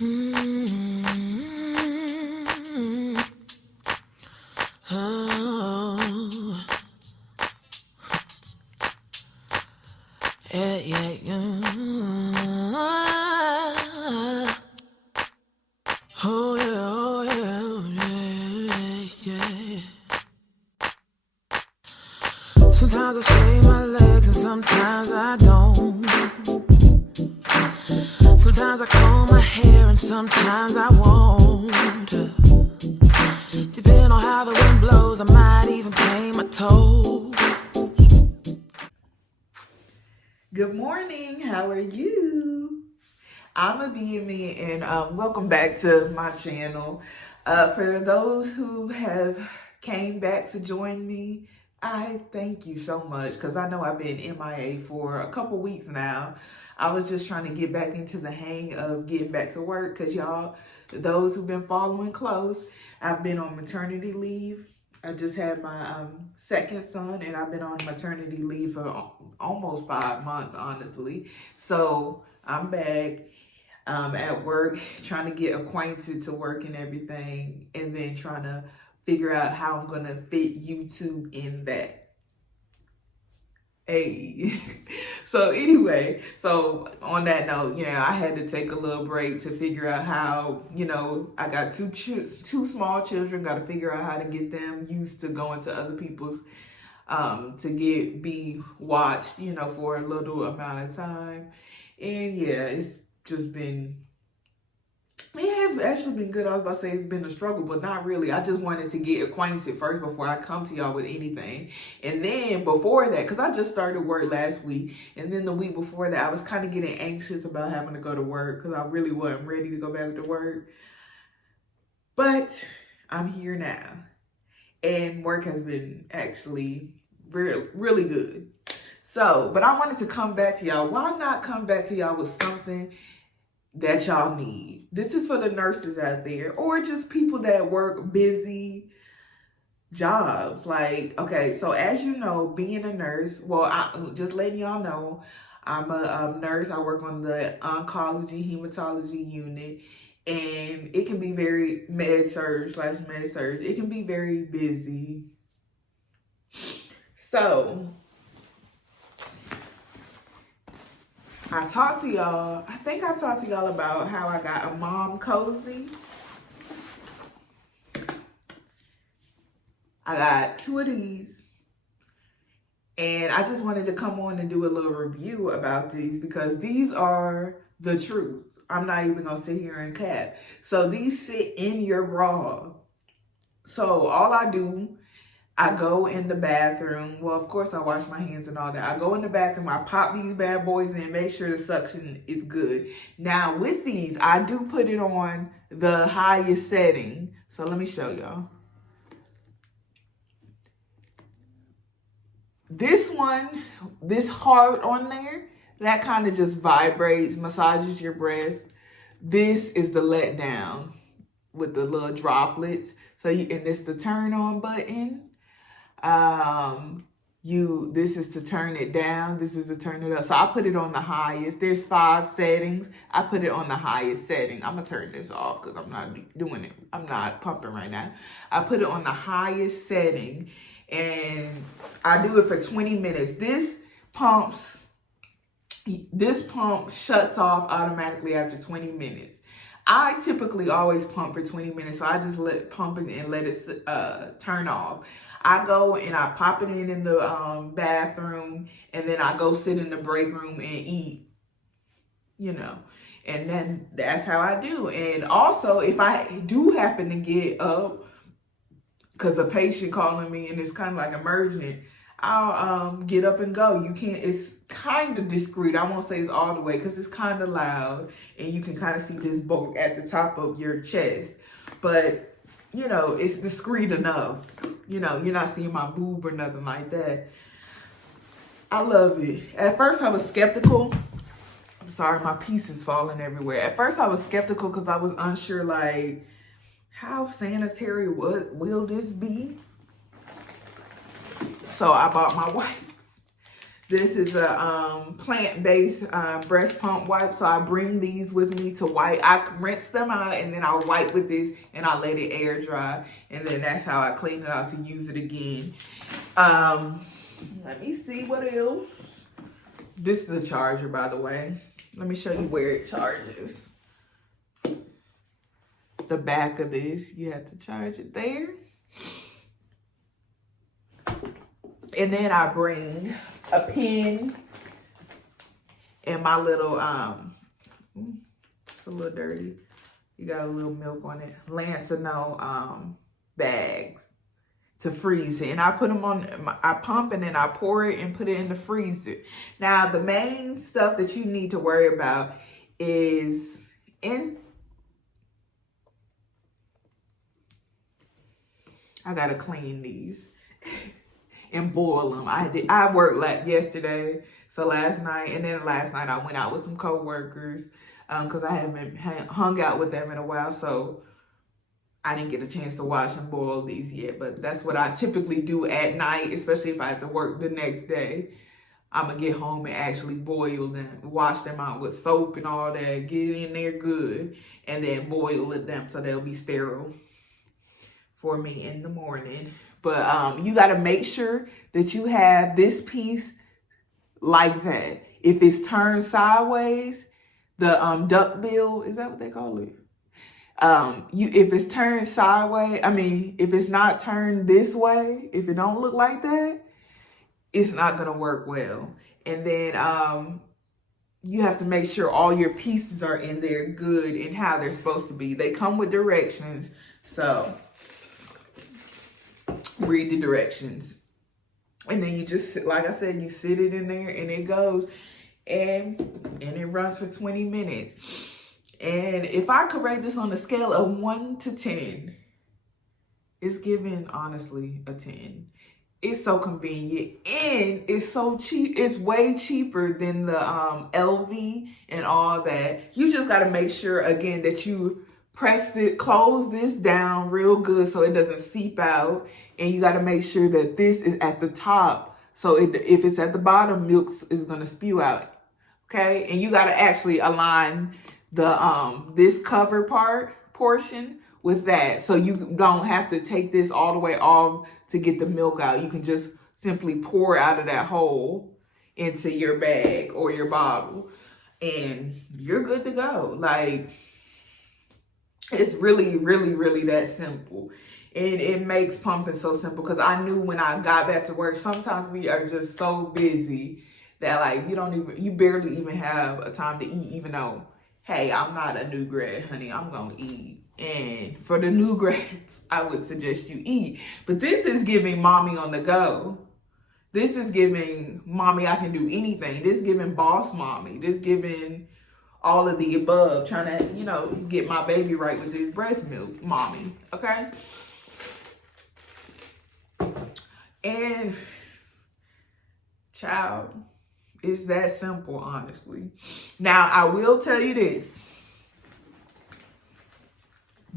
Mm-hmm. Oh, yeah, yeah, yeah. Oh, yeah, oh, yeah, oh, yeah, yeah. Sometimes I shave my legs and sometimes I don't. Sometimes I comb my hair and sometimes I won't. Depending on how the wind blows, I might even paint my toes. Good morning. How are you? I'm Ibiyemi and welcome back to my channel. For those who have came back to join me, I thank you so much because I know I've been MIA for a couple weeks now. I was just trying to get back into the hang of getting back to work because y'all, those who've been following close, I've been on maternity leave. I just had my second son and I've been on maternity leave for almost 5 months, honestly. So I'm back at work, trying to get acquainted to work and everything, and then trying to figure out how I'm going to fit YouTube in that. Hey. So anyway, so on that note, yeah, I had to take a little break to figure out how, I got two small children, got to figure out how to get them used to going to other people's to be watched, for a little amount of time. And yeah, it's just been, it has actually been good. I was about to say it's been a struggle, but not really. I just wanted to get acquainted first before I come to y'all with anything. And then before that, because I just started work last week, and then the week before that, I was kind of getting anxious about having to go to work because I really wasn't ready to go back to work. But I'm here now, and work has been actually really good. So, but I wanted to come back to y'all. Why not come back to y'all with something that y'all need? This is for the nurses out there or just people that work busy jobs. Like, okay, so as you know, being a nurse, well, I just letting y'all know, I'm a nurse. I work on the oncology hematology unit, and it can be very med surge. It can be very busy. So I think I talked to y'all about how I got a Momcozy. I got two of these, and I just wanted to come on and do a little review about these because these are the truth. I'm not even gonna sit here and cap. So these sit in your bra. So all I do, I go in the bathroom. Well, of course, I wash my hands and all that. I go in the bathroom, I pop these bad boys in, make sure the suction is good. Now, with these, I do put it on the highest setting. So let me show y'all. This one, this heart on there, that kind of just vibrates, massages your breast. This is the let down with the little droplets. And it's the turn on button. This is to turn it down. This is to turn it up. So I put it on the highest. There's 5 settings. I put it on the highest setting. I'm gonna turn this off because I'm not doing it. I'm not pumping right now. I put it on the highest setting, and I do it for 20 minutes. This pump shuts off automatically after 20 minutes. I typically always pump for 20 minutes, so I just pump it and let it turn off. I go and I pop it in the bathroom, and then I go sit in the break room and eat, and then that's how I do. And also, if I do happen to get up because a patient calling me and it's kind of like emergent, I'll get up and go. It's kind of discreet. I won't say it's all the way because it's kind of loud and you can kind of see this bulk at the top of your chest. But, it's discreet enough. You're not seeing my boob or nothing like that. I love it. At first I was skeptical. I'm sorry, my piece is falling everywhere. At first I was skeptical because I was unsure, like, how sanitary will this be? So I bought my wipes. This is a plant-based breast pump wipe. So I bring these with me to wipe. I rinse them out and then I'll wipe with this and I let it air dry. And then that's how I clean it out to use it again. Let me see what else. This is the charger, by the way. Let me show you where it charges. The back of this, you have to charge it there. And then I bring a pen and my little, it's a little dirty. You got a little milk on it. Lancino bags to freeze it. And I put them on, I pump and then I pour it and put it in the freezer. Now, the main stuff that you need to worry about is I gotta clean these. And boil them. I worked yesterday, so last night, and then last night I went out with some co-workers because I haven't hung out with them in a while, so I didn't get a chance to wash and boil these yet, but that's what I typically do at night, especially if I have to work the next day. I'm gonna get home and actually boil them, wash them out with soap and all that, get it in there good, and then boil them so they'll be sterile for me in the morning. But you got to make sure that you have this piece like that. If it's turned sideways, the duck bill, is that what they call it? If it's turned sideways, if it's not turned this way, if it don't look like that, it's not going to work well. And then you have to make sure all your pieces are in there good and how they're supposed to be. They come with directions, so read the directions. And then you just, like I said, you sit it in there and it goes and it runs for 20 minutes. And if I could rate this on a scale of 1 to 10, it's giving, honestly, a 10. It's so convenient and it's so cheap. It's way cheaper than the LV and all that. You just got to make sure, again, that you close this down real good so it doesn't seep out. And you got to make sure that this is at the top. So if it's at the bottom, milk is going to spew out. Okay. And you got to actually align the this cover portion with that. So you don't have to take this all the way off to get the milk out. You can just simply pour out of that hole into your bag or your bottle. And you're good to go. Like, it's really, really, really that simple. And it makes pumping so simple because I knew when I got back to work, sometimes we are just so busy that like you barely even have a time to eat, even though, hey, I'm not a new grad, honey, I'm gonna eat. And for the new grads, I would suggest you eat. But this is giving mommy on the go. This is giving mommy, I can do anything. This is giving boss mommy. This is giving all of the above, trying to, get my baby right with this breast milk, mommy, okay? And, child, it's that simple, honestly. Now, I will tell you this.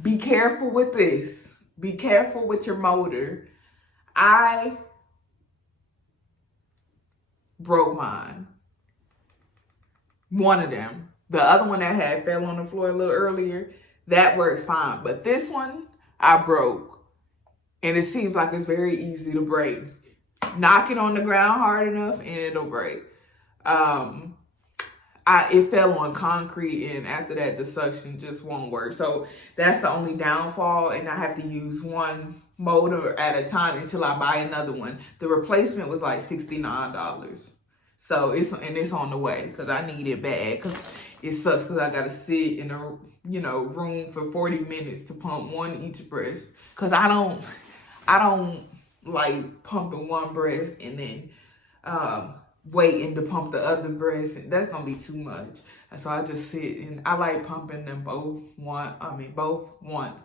Be careful with this. Be careful with your motor. I broke mine. One of them. The other one that had fell on the floor a little earlier, that works fine. But this one, I broke. And it seems like it's very easy to break. Knock it on the ground hard enough and it'll break. It fell on concrete, and after that, the suction just won't work. So that's the only downfall, and I have to use one motor at a time until I buy another one. The replacement was like $69. So it's on the way because I need it bad. Because it sucks because I got to sit in a room for 40 minutes to pump one each breast. Because I don't like pumping one breast and then waiting to pump the other breast. And that's gonna be too much. And so I just sit and I like pumping them both once.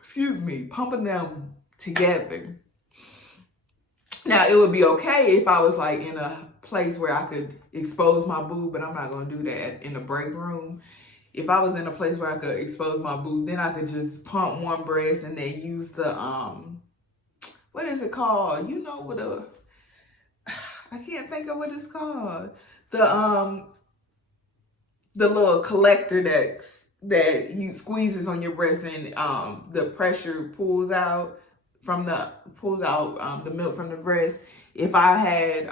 Excuse me, pumping them together. Now it would be okay if I was like in a place where I could expose my boob, but I'm not gonna do that in the break room. If I was in a place where I could expose my boob, then I could just pump one breast and then use the what is it called? I can't think of what it's called. The little collector that you squeezes on your breast, and the pressure pulls out the milk from the breast. If I had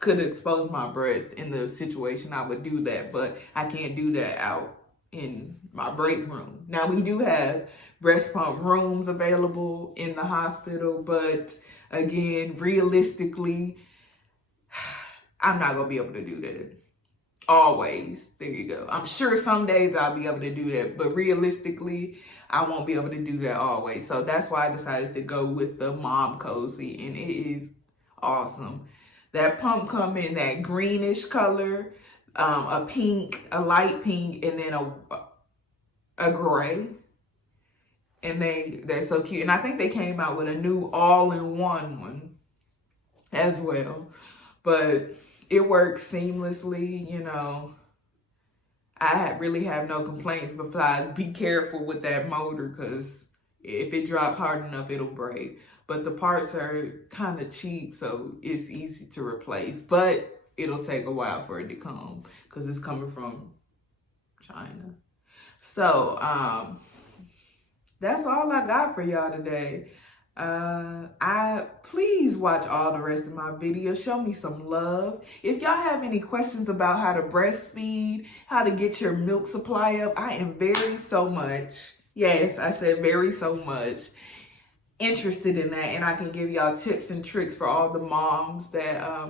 could expose my breast in the situation, I would do that, but I can't do that out in my break room. Now we do have breast pump rooms available in the hospital, but again, realistically, I'm not gonna be able to do that always. There you go. I'm sure some days I'll be able to do that, but realistically, I won't be able to do that always. So that's why I decided to go with the Momcozy, and it is awesome. That pump come in that greenish color, a pink, a light pink, and then a gray. And they're so cute. And I think they came out with a new all-in-one one as well. But it works seamlessly, you know. Really have no complaints, besides be careful with that motor, because if it drops hard enough, it'll break. But the parts are kind of cheap, so it's easy to replace. But it'll take a while for it to come, because it's coming from China. So, that's all I got for y'all today. Please watch all the rest of my videos. Show me some love. If y'all have any questions about how to breastfeed, how to get your milk supply up, I am very so much, yes, I said very so much interested in that, and I can give y'all tips and tricks for all the moms that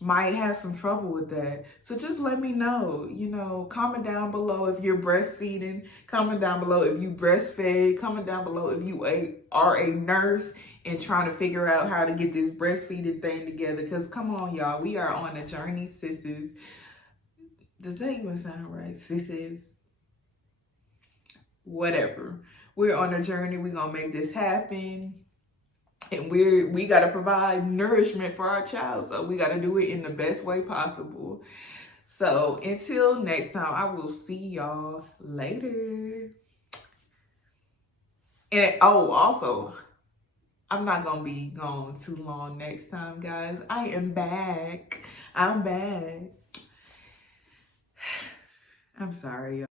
might have some trouble with that. So just let me know, you know, comment down below if you're breastfeeding, comment down below if you breastfed, comment down below if you are a nurse and trying to figure out how to get this breastfeeding thing together. Because come on, y'all, we are on a journey, sisses. Does that even sound right? Sisses? Whatever. We're on a journey. We're going to make this happen. And we got to provide nourishment for our child. So we got to do it in the best way possible. So until next time, I will see y'all later. And also, I'm not going to be gone too long next time, guys. I am back. I'm back. I'm sorry, y'all.